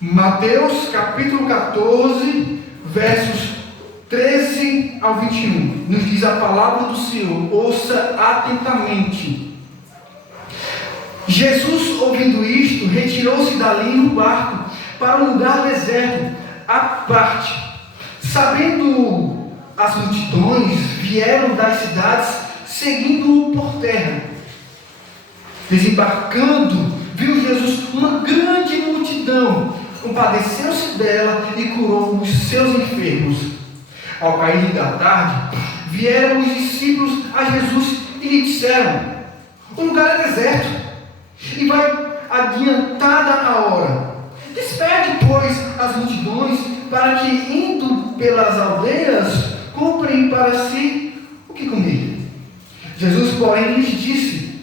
Mateus capítulo 14, versos 13 ao 21. Nos diz a palavra do Senhor. Ouça atentamente. Jesus, ouvindo isto, retirou-se dali no barco para um lugar deserto, à parte. Sabendo as multidões, vieram das cidades, seguindo-o por terra. Desembarcando, viu Jesus uma grande multidão, compadeceu-se dela e curou os seus enfermos. Ao cair da tarde, vieram os discípulos a Jesus e lhe disseram: o lugar é deserto e vai adiantada a hora. Despede, pois, as multidões, para que, indo pelas aldeias, comprem para si o que comer. Jesus, porém, lhes disse: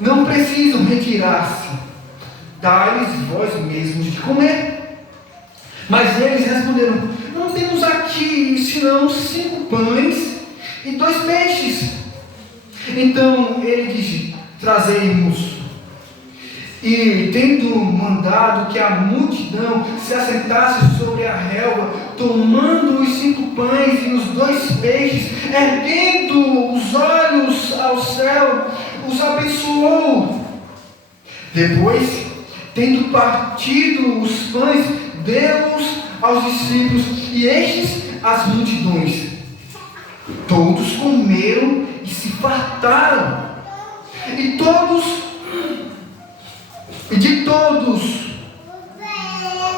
não precisam retirar-se, dai-lhes vós mesmos de comer. Mas eles responderam: não temos aqui senão 5 pães e 2 peixes. Então ele disse: trazei-nos. E, tendo mandado que a multidão se assentasse sobre a relva, tomando os 5 pães e os 2 peixes, erguendo os olhos ao céu, os abençoou. Depois, tendo partido os pães, deu-os aos discípulos, e estes às multidões. Todos comeram e se fartaram, e de todos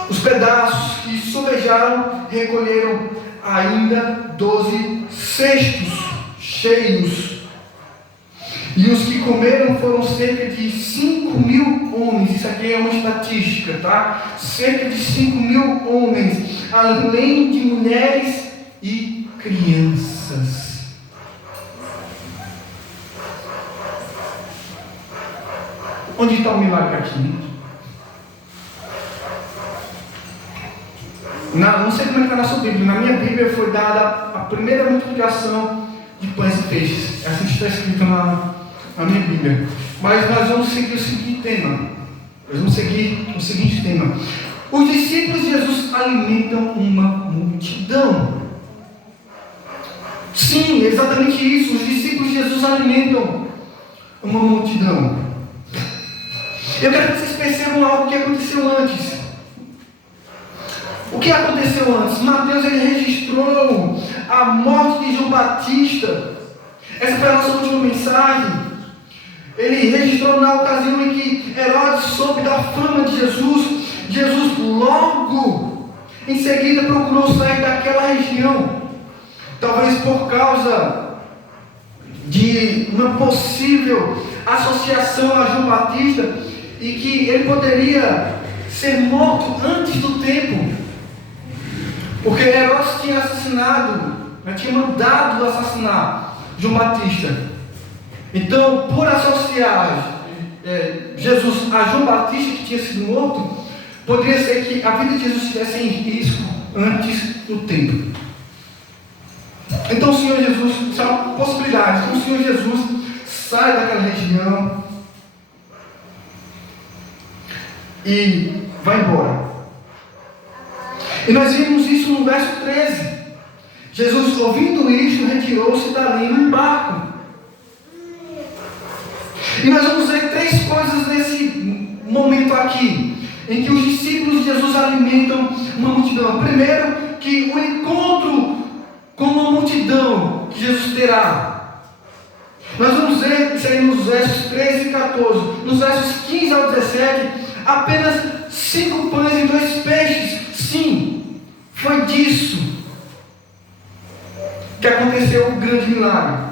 os pedaços que sobejaram, recolheram ainda 12 cestos cheios. E os que comeram foram cerca de 5.000 homens. Isso aqui é uma estatística, tá? Cerca de 5.000 homens, além de mulheres e crianças. Onde está o milagre aqui? Não sei como é que está na sua Bíblia. Na minha Bíblia foi dada a primeira multiplicação de pães e peixes. Assim está escrito na minha Bíblia. Mas nós vamos seguir o seguinte tema. Nós vamos seguir o seguinte tema. Os discípulos de Jesus alimentam uma multidão. Sim, exatamente isso. Os discípulos de Jesus alimentam uma multidão. Eu quero que vocês percebam algo que aconteceu antes. O que aconteceu antes? Mateus ele registrou a morte de João Batista. Essa foi a nossa última mensagem. Ele registrou na ocasião em que Herodes soube da fama de Jesus. Jesus logo em seguida procurou sair daquela região. Talvez por causa de uma possível associação a João Batista, e que ele poderia ser morto antes do tempo, porque Herodes tinha tinha mandado assassinar João Batista. Então, por associar Jesus a João Batista, que tinha sido morto, poderia ser que a vida de Jesus estivesse em risco antes do tempo. Então o Senhor Jesus, isso é uma possibilidade. Então o Senhor Jesus sai daquela região e vai embora. E nós vimos isso no verso 13. Jesus, ouvindo isto, retirou-se dali num barco. E nós vamos ver 3 coisas nesse momento aqui, em que os discípulos de Jesus alimentam uma multidão. Primeiro, que o encontro com uma multidão que Jesus terá. Nós vamos ver isso aí nos versos 13 e 14. Nos versos 15 ao 17, apenas 5 pães e 2 peixes. Sim, foi disso que aconteceu o grande milagre.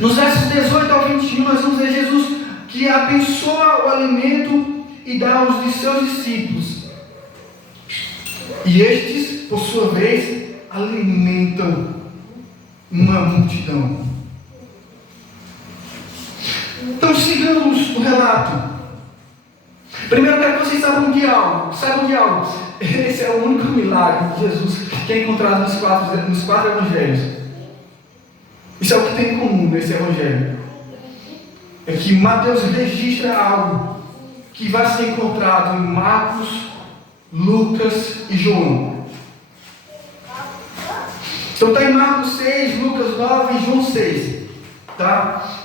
Nos versos 18 ao 21, nós vamos ver Jesus que abençoa o alimento e dá aos de seus discípulos. E estes, por sua vez, alimentam uma multidão. Então sigamos o relato. Primeiro eu quero que vocês saibam de algo. Esse é o único milagre de Jesus que é encontrado nos quatro evangelhos. Isso é o que tem em comum nesse evangelho. É que Mateus registra algo que vai ser encontrado em Marcos, Lucas e João. Então está em Marcos 6, Lucas 9 e João 6. Tá?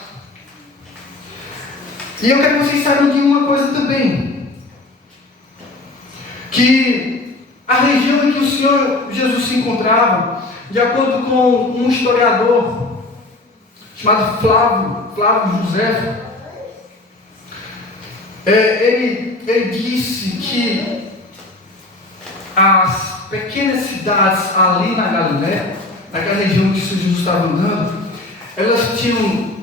E eu quero que vocês saibam de uma coisa também. Que a região em que o Senhor Jesus se encontrava, de acordo com um historiador chamado Flávio José, ele disse que as pequenas cidades ali na Galiléia, naquela região que Jesus estava andando, elas tinham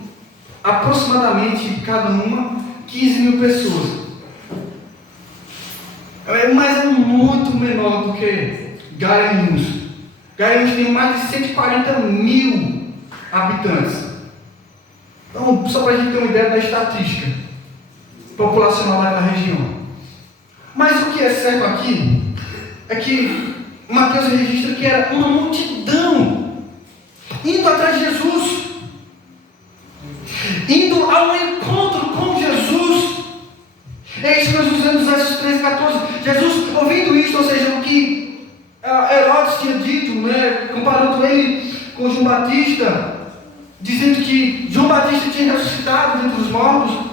aproximadamente cada uma 15 mil pessoas. Mas é muito menor do que Garanhuns. Garanhuns tem mais de 140 mil habitantes. Então, só para a gente ter uma ideia da estatística populacional daquela região. Mas o que é certo aqui é que Mateus registra que era uma multidão indo atrás de Jesus, indo ao encontro com Jesus. É isso que nós usamos nos versos 13 e 14. Jesus, ouvindo isso, ou seja, o que Herodes tinha dito, né, comparando ele com João Batista, dizendo que João Batista tinha ressuscitado dentre os mortos,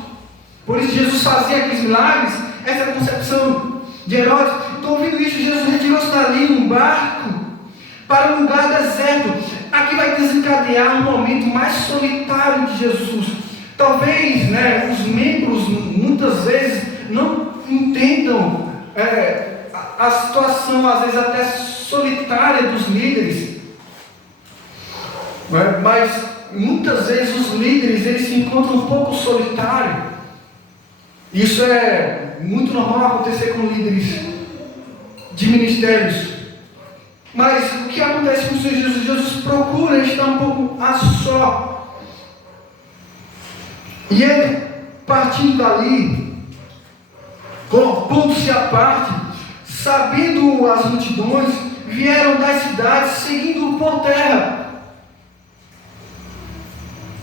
por isso Jesus fazia aqueles milagres. Essa era a concepção de Herodes. Então, ouvindo isso, Jesus retirou-se dali num barco para um lugar deserto. Aqui vai desencadear um momento mais solitário de Jesus. Talvez, né, os membros muitas vezes não entendam a situação, às vezes até solitária dos líderes. Mas muitas vezes os líderes eles se encontram um pouco solitários. Isso é muito normal acontecer com líderes de ministérios. Mas o que acontece com o Senhor Jesus? Jesus procura estar um pouco a só. E ele, partindo dali, pondo-se à parte, sabendo as multidões, vieram das cidades, seguindo por terra.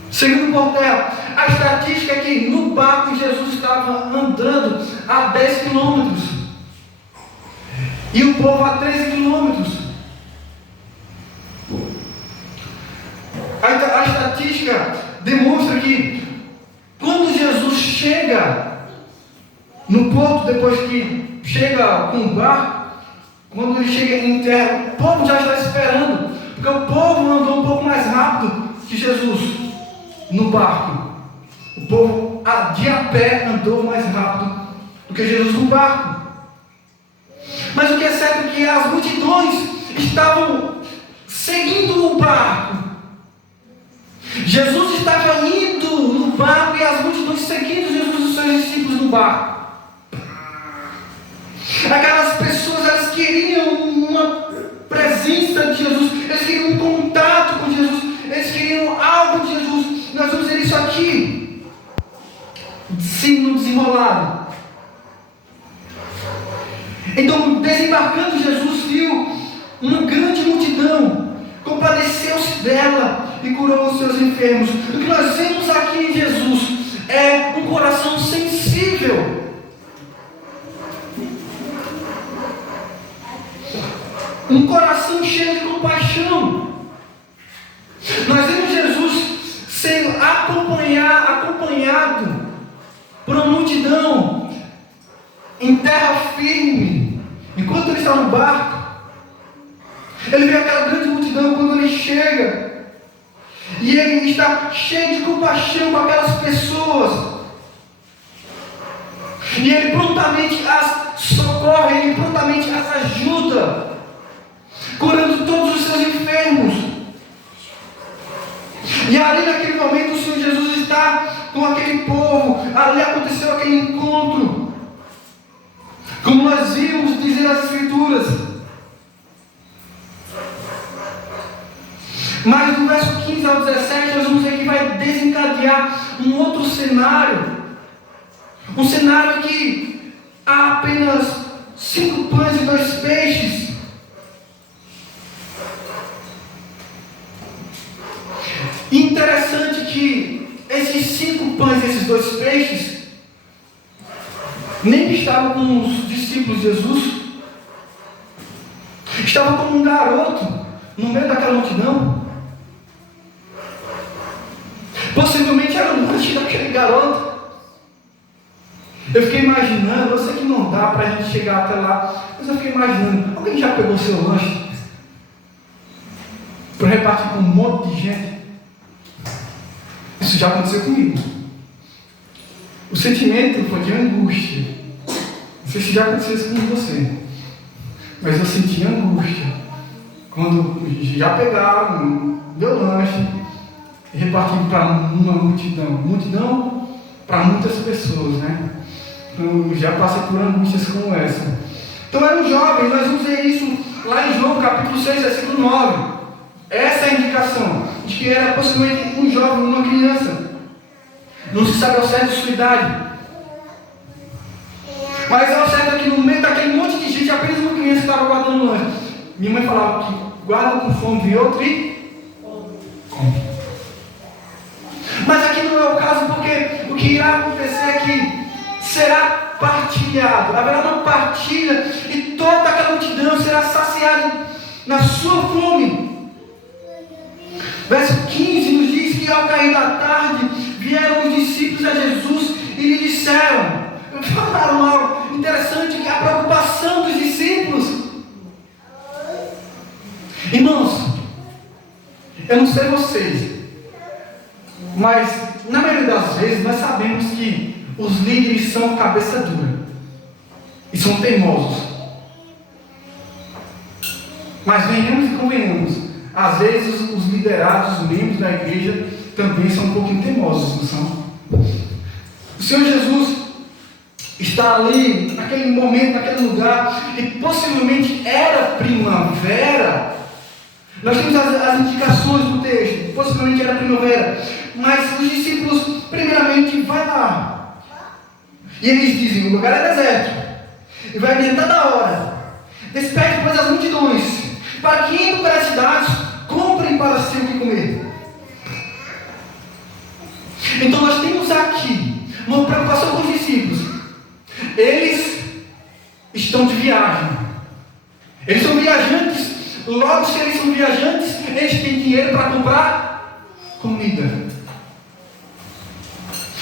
Seguindo por terra. A estatística é que no barco Jesus estava andando a 10 quilômetros. E o povo a 13 quilômetros. A estatística demonstra que quando Jesus chega no porto, depois que chega com o barco, quando ele chega em terra, o povo já está esperando, porque o povo andou um pouco mais rápido que Jesus no barco. O povo de a pé andou mais rápido do que Jesus no barco. Mas o que é certo é que as multidões estavam seguindo o barco. Jesus estava indo no barco e as multidões seguindo Jesus e os seus discípulos no barco. Aquelas pessoas, elas queriam uma presença de Jesus, eles queriam um contato com Jesus, eles queriam algo de Jesus. Nós vamos ver isso aqui, sim, no desenrolado. Então, desembarcando, Jesus viu uma grande multidão, compadeceu-se dela e curou os seus enfermos. O que nós vemos aqui em Jesus é um coração sensível. Um coração cheio de compaixão. Nós vemos Jesus sendo acompanhado por uma multidão em terra firme. Enquanto ele está no barco, ele vê aquela grande multidão. Quando ele chega, e ele está cheio de compaixão com aquelas pessoas, e ele prontamente as socorre, ele prontamente as ajuda, curando todos os seus enfermos. E ali naquele momento o Senhor Jesus está com aquele povo. Ali aconteceu aquele encontro, como nós vimos dizer nas Escrituras. Mas do verso 15 ao 17 nós vamos ver que vai desencadear um outro cenário. Um cenário que há apenas 5 pães e 2 peixes. Interessante que esses 5 pães e esses 2 peixes nem estavam com os discípulos de Jesus, estava como um garoto no meio daquela multidão. Possivelmente era o lanche daquele garoto. Eu fiquei imaginando, eu sei que não dá para a gente chegar até lá, mas eu fiquei imaginando, alguém já pegou seu lanche para repartir com um monte de gente? Isso já aconteceu comigo. O sentimento foi de angústia. Não sei se já aconteceu isso com você, mas eu senti angústia quando já pegaram meu lanche e repartiram para uma multidão para muitas pessoas, né? Eu já passei por angústias como essa. Então era um jovem, nós vamos ver isso lá em João capítulo 6, versículo 9. Essa é a indicação de que era possivelmente um jovem, uma criança. Não se sabe ao certo sua idade. Mas ao certo é que no meio daquele monte de gente, apenas uma criança estava guardando lanche. Minha mãe falava que guarda com fome, vem outro e come. Mas aqui não é o caso, porque o que irá acontecer é que será partilhado, haverá uma partilha e toda aquela multidão será saciada na sua fome. Verso 15 nos diz que ao cair da tarde vieram os discípulos a Jesus e lhe disseram, falaram algo interessante, que é a preocupação dos discípulos. Irmãos, eu não sei vocês, mas na maioria das vezes nós sabemos que os líderes são cabeça dura e são teimosos. Mas venhamos e convenhamos, às vezes os liderados, os membros da igreja também são um pouquinho teimosos, não são? O Senhor Jesus está ali, naquele momento, naquele lugar, e possivelmente era primavera. Nós temos as indicações do texto, possivelmente era primavera, mas os discípulos, primeiramente, vai lá. E eles dizem, o lugar é deserto, e vai adiantar da hora. Despede, pois, as multidões, para que indo para as cidades, comprem para si o que comer. Então nós temos aqui uma preocupação com os discípulos. Eles estão de viagem. Eles são viajantes. Logo, se eles são viajantes, eles têm dinheiro para comprar comida.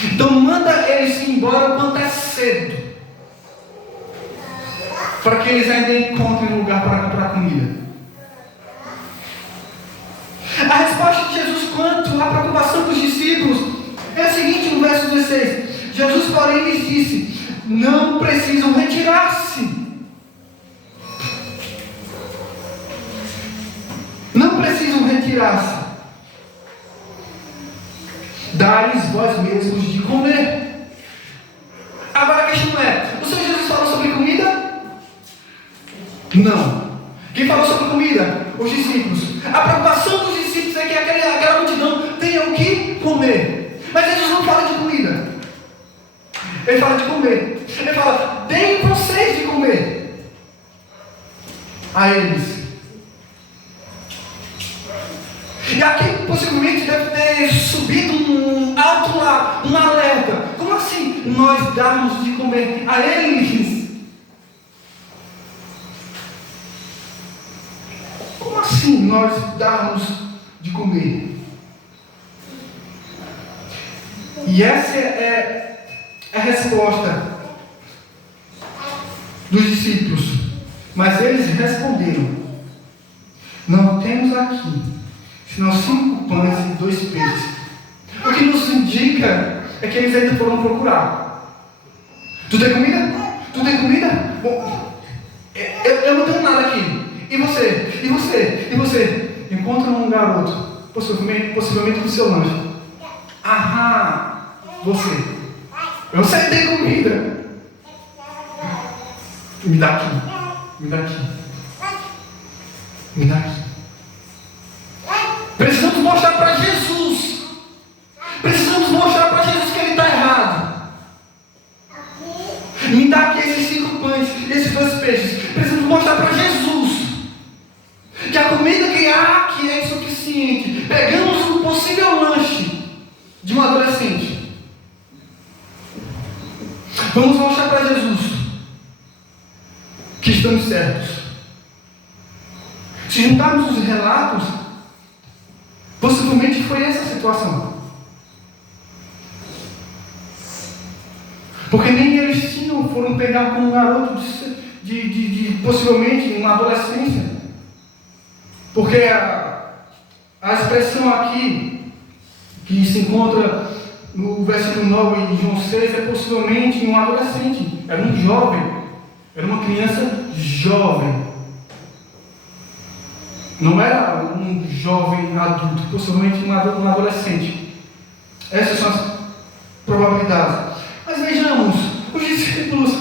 Então manda eles ir embora o quanto é cedo, para que eles ainda encontrem um lugar para comprar comida. A resposta de Jesus quanto à preocupação dos discípulos é a seguinte, no verso 16. Jesus, porém, lhes disse, não precisam retirar-se. Não precisam retirar-se. Dá-lhes vós mesmos de comer. Agora a questão é, o Senhor Jesus falou sobre comida? Não. Quem falou sobre comida? Os discípulos. A preocupação dos discípulos é que aquela multidão tenha o que comer. Mas Jesus não fala de comida. Ele fala de comer. Ele fala, deem vocês de comer a eles. E aqui possivelmente deve ter subido um alto lá, um alerta. Como assim nós darmos de comer a eles? Como assim nós darmos de comer? E essa é a resposta dos discípulos. Mas eles responderam, não temos aqui senão 5 pães e 2 peixes. O que nos indica é que eles ainda foram procurar. Tu tem comida? Tu tem comida? Bom, eu não tenho nada aqui. E você? E você? E você? Encontra um garoto, possivelmente com seu lanche. Aham, você. Eu sei que tem comida. Me dá aqui. Me dá aqui. Me dá aqui. Precisamos mostrar para Jesus. Precisamos mostrar para Jesus que ele está errado. Me dá aqui esses 5 pães, esses 2 peixes. Precisamos mostrar para Jesus que a comida que há aqui é insuficiente. Pegamos um possível lanche de um adolescente. Vamos mostrar para Jesus que estamos certos. Se juntarmos os relatos, possivelmente foi essa a situação. Porque nem eles foram pegar com um garoto de possivelmente uma adolescência. Porque a expressão aqui, que se encontra no versículo 9 de João 6, é possivelmente um adolescente. Era um jovem. Era uma criança jovem. Não era um jovem adulto, possivelmente um adolescente. Essas são as probabilidades. Mas vejamos, os discípulos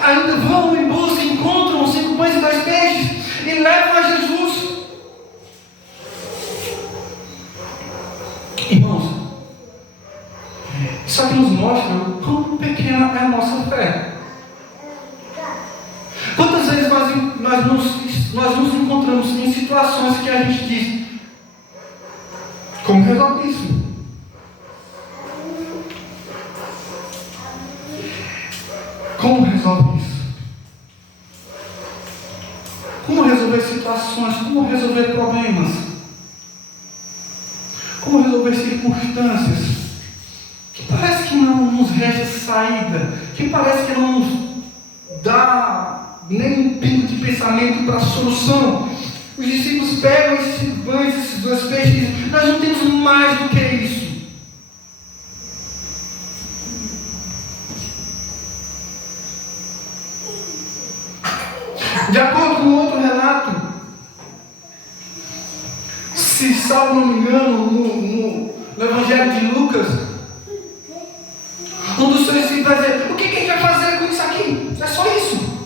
ainda vão em busca, encontram 5 pães e 2 peixes e levam a Jesus. Irmãos, isso aqui nos mostra o quão pequena é a nossa fé. Quantas vezes nós nos encontramos em situações que a gente diz: como resolve isso? Como resolve isso? Como resolver situações? Como resolver problemas? Como resolver circunstâncias que parece que não nos rege saída, que parece que não nos dá nem um pingo de pensamento para a solução? Os discípulos pegam esses pães, esses 2 peixes e dizem: nós não temos mais do que isso. De acordo com outro relato, se salvo não me engano, no Evangelho de Lucas, um dos seus discípulos vai dizer: o que a gente vai fazer com isso aqui? É só isso.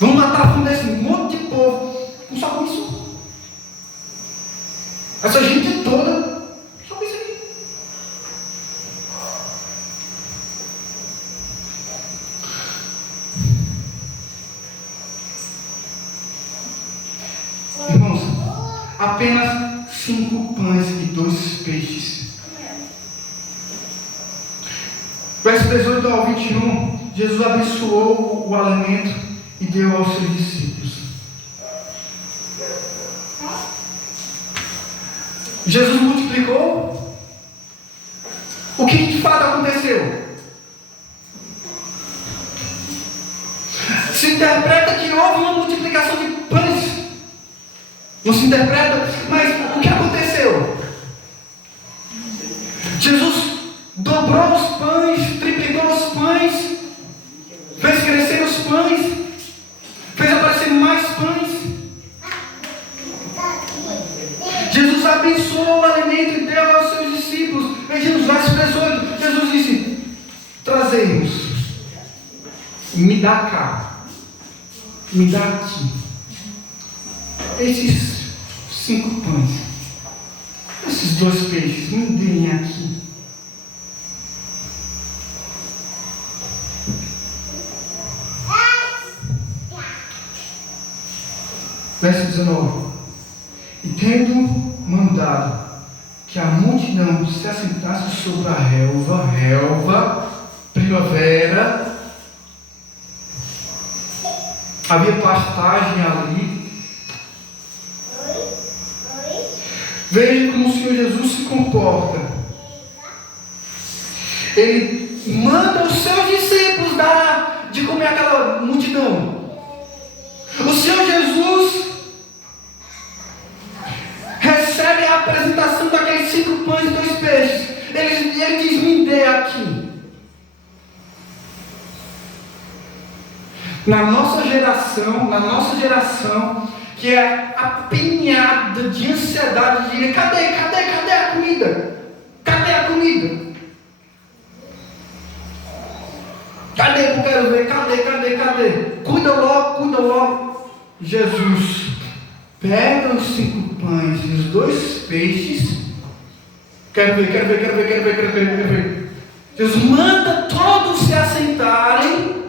Vamos matar a fome desse monte de povo só com isso. Essa gente toda só com isso aqui. Irmãos, apenas 5 pães e 2 peixes. Verso 18 ao 21, Jesus abençoou o alimento e deu aos seus discípulos. Jesus multiplicou. O que de fato aconteceu? Se interpreta que houve uma multiplicação de pães. Não se interpreta, mas o que aconteceu? Jesus dobrou os pães, triplicou os pães, fez crescer os pães, fez aparecer mais pães. Jesus abençoou o alimento e deu aos seus discípulos. Vejamos, verso 18, Jesus disse: trazei-nos, me dá cá, me dá aqui esses 5 pães, esses 2 peixes, me deem aqui. Verso 19: e tendo mandado que a multidão se assentasse sobre a relva, primavera, havia pastagem ali. Veja como o Senhor Jesus se comporta. Ele manda os seus discípulos dar de comer aquela multidão. O Senhor Jesus recebe a apresentação daqueles 5 pães e 2 peixes. Ele diz: me dê aqui. Na nossa geração, que é apinhada de ansiedade, de cadê a comida? Cadê a comida? Cadê que eu quero ver? Cadê? Cuida logo. Jesus pega os 5 pães e os 2 peixes. Quero ver. Jesus manda todos se assentarem.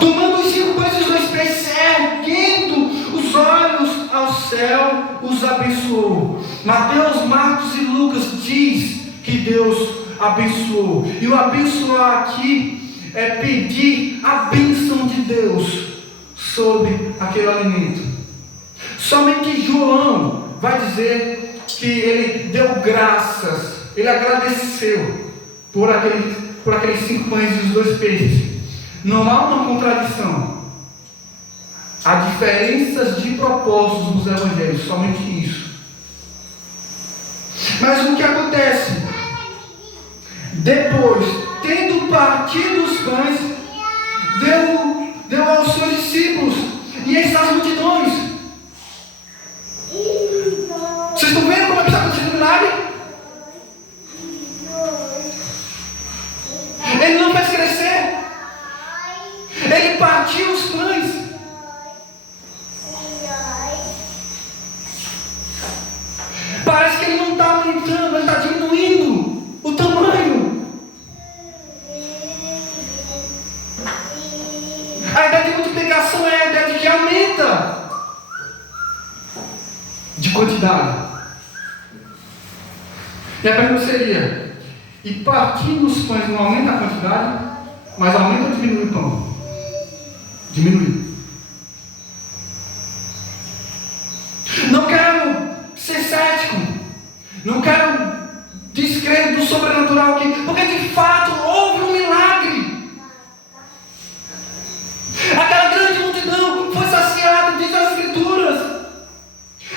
Tomando os 5 pães e os 2 peixes, erguendo os olhos ao céu, os abençoou. Mateus, Marcos e Lucas diz que Deus abençoou. E o abençoar aqui pedir a bênção de Deus sobre aquele alimento. Somente João vai dizer que ele deu graças, ele agradeceu por aqueles 5 pães e os 2 peixes. Não há uma contradição. Há diferenças de propósitos nos evangelhos, somente isso. Mas o que acontece? Depois, tendo partido os pães, deu aos seus discípulos e estas multidões. Vocês estão vendo como é que está acontecendo o milagre? Ele não fez crescer. Ele partiu os pães. Parece que ele não está aumentando, ele está diminuindo o tamanho. A ideia de multiplicação é a ideia de que aumenta de quantidade. E a pergunta seria: e partindo os pães não aumenta a quantidade, mas aumenta ou diminui o pão? Diminui. Não quero ser cético, não quero descrer do sobrenatural aqui, porque de fato houve um milagre. Aquela grande multidão foi saciada, diz as Escrituras.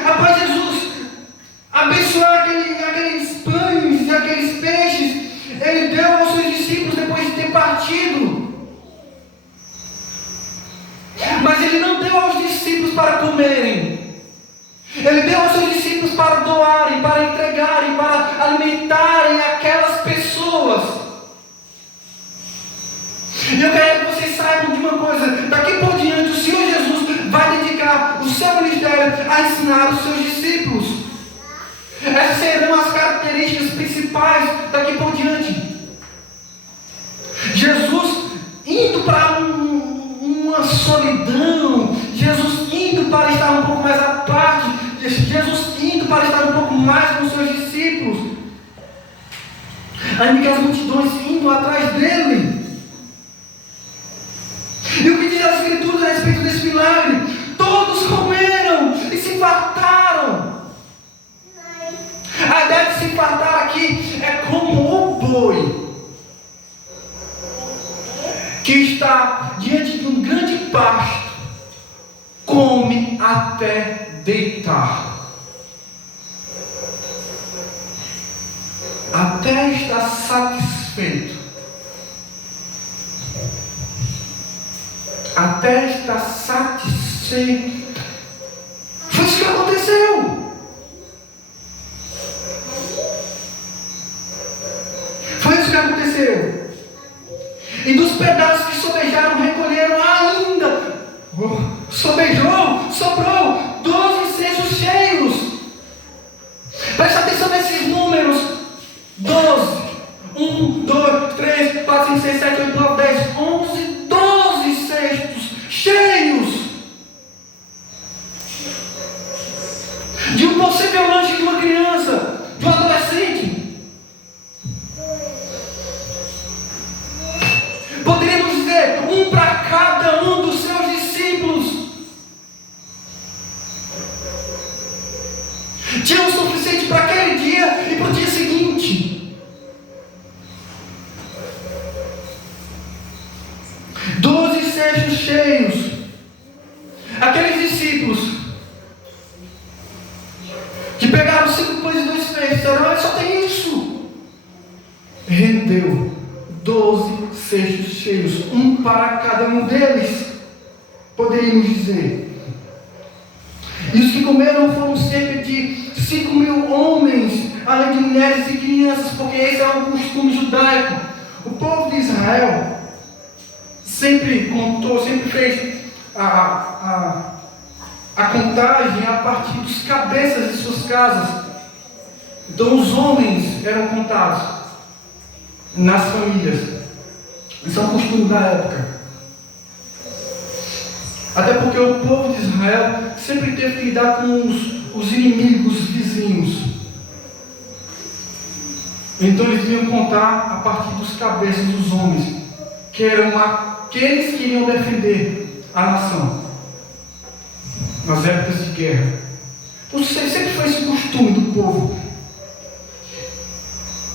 Após Jesus abençoar aqueles pães e aqueles peixes, ele deu aos seus discípulos depois de ter partido. Mas ele não deu aos discípulos para comerem. Ele deu aos seus discípulos para doarem, para entregarem, para alimentarem aquelas pessoas. E eu quero que vocês saibam de uma coisa: daqui por diante o Senhor Jesus vai dedicar o seu ministério a ensinar os seus discípulos. Essas serão as características principais daqui por diante. Jesus indo para uma solidão, Jesus indo para estar um pouco mais à parte, Jesus indo para estar um pouco mais com os seus discípulos, ainda que as multidões indo atrás dele. E o que diz as Escrituras a respeito desse milagre? Todos comeram e se fartaram. A ideia de se fartar aqui é como o boi que está diante de um grande pasto, come até deitar, até estar satisfeito, até estar satisfeito. Foi isso que aconteceu. Foi isso que aconteceu. E dos pedaços que sobejaram, recolheram ainda. Sobrou 12 cestos cheios. Presta atenção nesses números: 12, 1, 2, 3, 4, 5, 6, 7, 8, 9, 10, 11, 12 cestos cheios de um possível lanche de uma criança, de um adolescente. Poderíamos dizer, um para cada um dos seus discípulos. Tinha o suficiente para aquele dia e para o dia seguinte. 12 cestos cheios. Aqueles discípulos que pegaram 5 pães e 2 peixes, disseram: só tem isso. Rendeu 12 cestos cheios, um para cada um deles, poderíamos dizer. E os que comeram foram cerca de 5.000 homens, além de mulheres e crianças, porque esse é um costume judaico. O povo de Israel sempre fez a contagem a partir dos cabeças de suas casas. Então os homens eram contados nas famílias. Isso é um costume da época. Até porque o povo de Israel sempre teve que lidar com os inimigos vizinhos. Então eles deviam contar a partir dos cabeças dos homens que eram aqueles que iriam defender a nação nas épocas de guerra. Então, sempre foi esse costume do povo.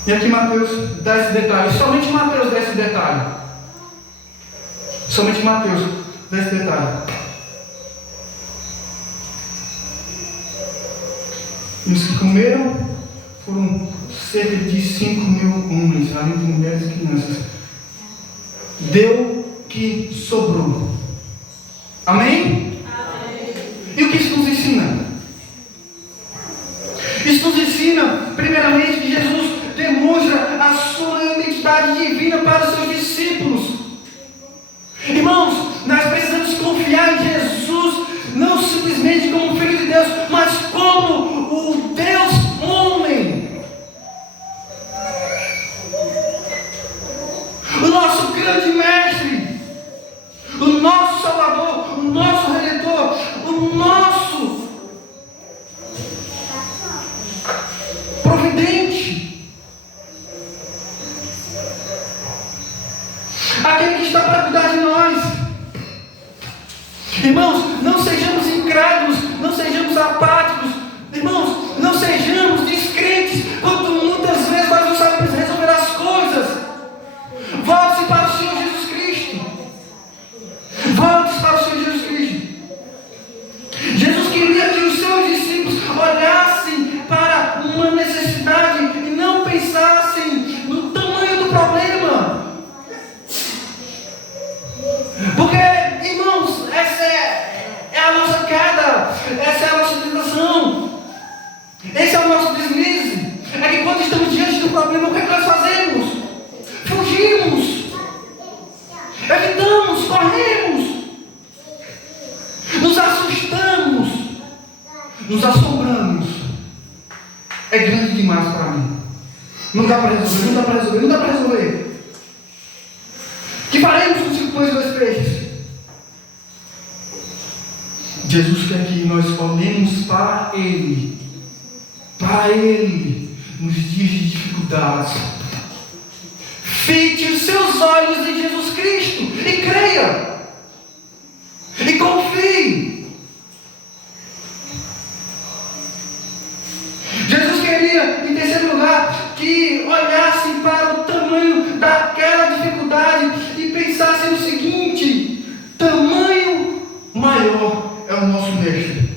E aqui Mateus dá esse detalhe. Somente Mateus dá esse detalhe. Somente Mateus dá esse detalhe. E os que comeram foram cerca de 5.000 homens, além de mulheres e crianças. Deu que sobrou. Amém? Amém. E o que isso nos ensina? Isso nos ensina, primeiramente, que Jesus demonstra a sua identidade divina para os seus discípulos. Irmãos, nós precisamos confiar em Jesus, não simplesmente como Filho de Deus, mas como o Deus homem. O nosso grande mestre, o nosso Salvador, o nosso Redentor, o nosso providente, aquele que está para cuidar de nós. Irmãos, não sejamos incrédulos, não sejamos apáticos, irmãos, não sejamos descrentes, quando muitas vezes nós não sabemos resolver as coisas. Volte-se para o Senhor Jesus Cristo. Volte-se para o Senhor Jesus Cristo. Jesus queria que os seus discípulos olhassem para uma necessidade e não pensassem no tamanho do problema. Porque, irmãos, essa é a nossa queda, essa é a nossa tentação, esse é o nosso deslize. É que quando estamos diante do problema, o que é que nós fazemos? Fugimos, evitamos, corremos, nos assustamos, nos assombramos. É grande demais para mim. Não dá para resolver, não dá para resolver, não dá para resolver. Que faremos com 5 pães e 2 peixes? Jesus quer que nós olhemos para Ele, nos dias de dificuldades. Fite os seus olhos em Jesus Cristo e creia, e confie. Jesus queria, em terceiro lugar, que olhassem para o tamanho daquela dificuldade e pensassem no seguinte: tamanho maior é o nosso mestre.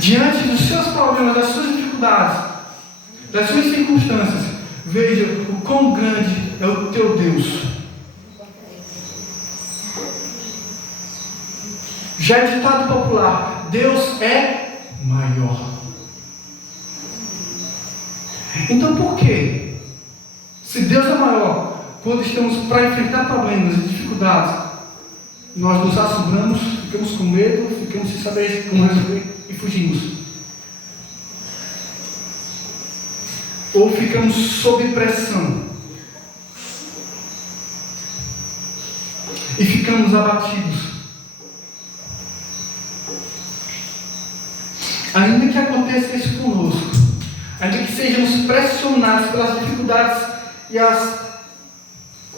Diante dos seus problemas, das suas dificuldades, das suas circunstâncias, veja o quão grande é o teu Deus. Já é ditado popular: Deus é maior. Então por quê? Se Deus é maior, quando estamos para enfrentar problemas e dificuldades, nós nos assombramos, ficamos com medo, ficamos sem saber como resolver e fugimos. Ou ficamos sob pressão e ficamos abatidos. Ainda que aconteça isso conosco, ainda que sejamos pressionados pelas dificuldades e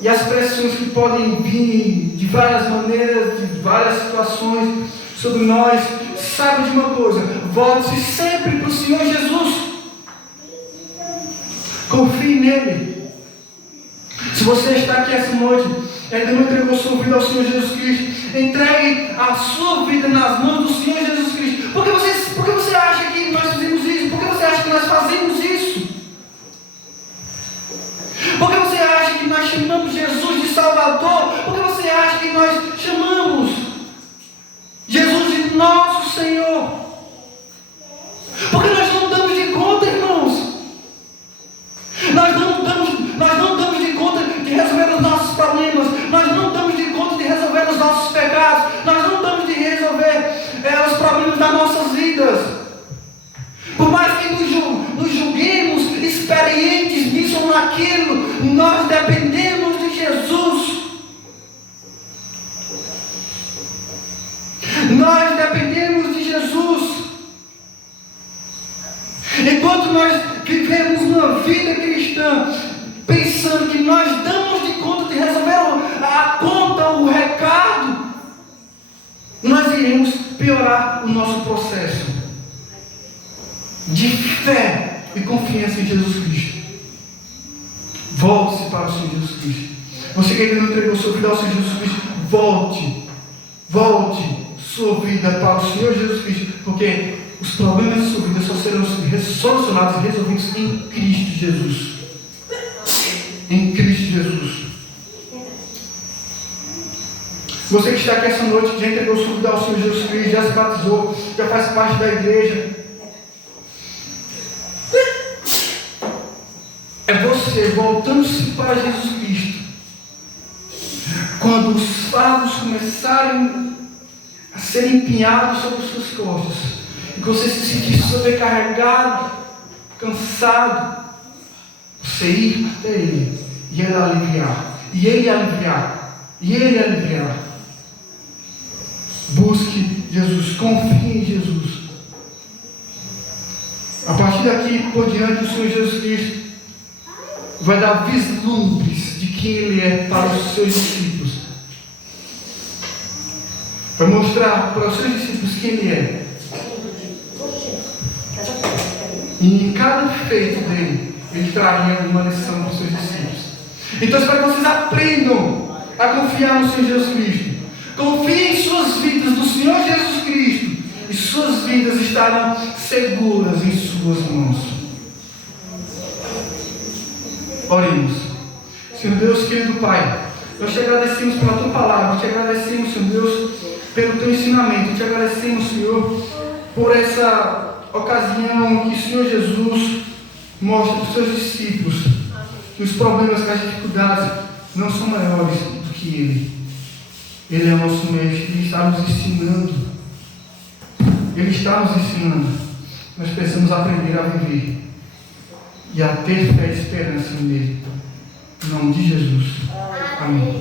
as pressões que podem vir de várias maneiras, de várias situações sobre nós, saiba de uma coisa: volte-se sempre para o Senhor Jesus. Confie nele. Se você está aqui essa noite e ainda não entregou sua vida ao Senhor Jesus Cristo, entregue a sua vida nas mãos do Senhor Jesus Cristo. Por que você acha que nós fizemos isso? Por que você acha que nós fazemos isso? Por que você acha que nós chamamos Jesus de Salvador? Por que você acha que nós chamamos Jesus de nosso Senhor? Porque nós não damos de conta, irmãos. Nós não damos de conta de resolver os nossos problemas. Nós não damos de conta de resolver os nossos pecados. Nós não damos de resolver os problemas das nossas vidas. Por mais que nos julguemos experientes nisso ou naquilo, nós dependemos de Jesus. Nós dependemos de Jesus. Enquanto nós vivemos uma vida cristã, cristã, pensando que nós damos de conta de resolver a conta, o recado, nós iremos piorar o nosso processo de fé e confiança em Jesus Cristo. Volte-se para o Senhor Jesus Cristo. Você que ainda não entregou sua vida ao Senhor Jesus Cristo, volte sua vida para o Senhor Jesus Cristo, porque os problemas da sua vida só serão solucionados e resolvidos em Cristo Jesus. Em Cristo Jesus. Você que está aqui essa noite, já entregou sua vida ao Senhor Jesus Cristo, já se batizou, já faz parte da igreja. É você voltando-se para Jesus Cristo. Quando os fardos começarem a ser empenhados sobre as suas costas, e que você se sentir sobrecarregado, cansado, você ir até Ele, e Ele aliviar, e Ele aliviar, e Ele aliviar. Busque Jesus, confie em Jesus. A partir daqui por diante, o Senhor Jesus Cristo vai dar vislumbres de quem Ele é para os seus discípulos. Vai mostrar para os seus discípulos quem Ele é. E em cada feito dele, Ele traria uma lição para os seus discípulos. Então espero que vocês aprendam a confiar no Senhor Jesus Cristo. Confiem em suas vidas no Senhor Jesus Cristo, e suas vidas estarão seguras em suas mãos. Oremos. Senhor Deus, querido Pai, nós te agradecemos pela Tua palavra, te agradecemos, Senhor Deus, pelo Teu ensinamento, te agradecemos, Senhor, por essa ocasião que o Senhor Jesus mostra para os seus discípulos que os problemas, que as dificuldades não são maiores do que Ele. Ele é o nosso mestre, Ele está nos ensinando. Ele está nos ensinando. Nós precisamos aprender a viver e a ter fé e esperança nele. Em nome de Jesus. Amém.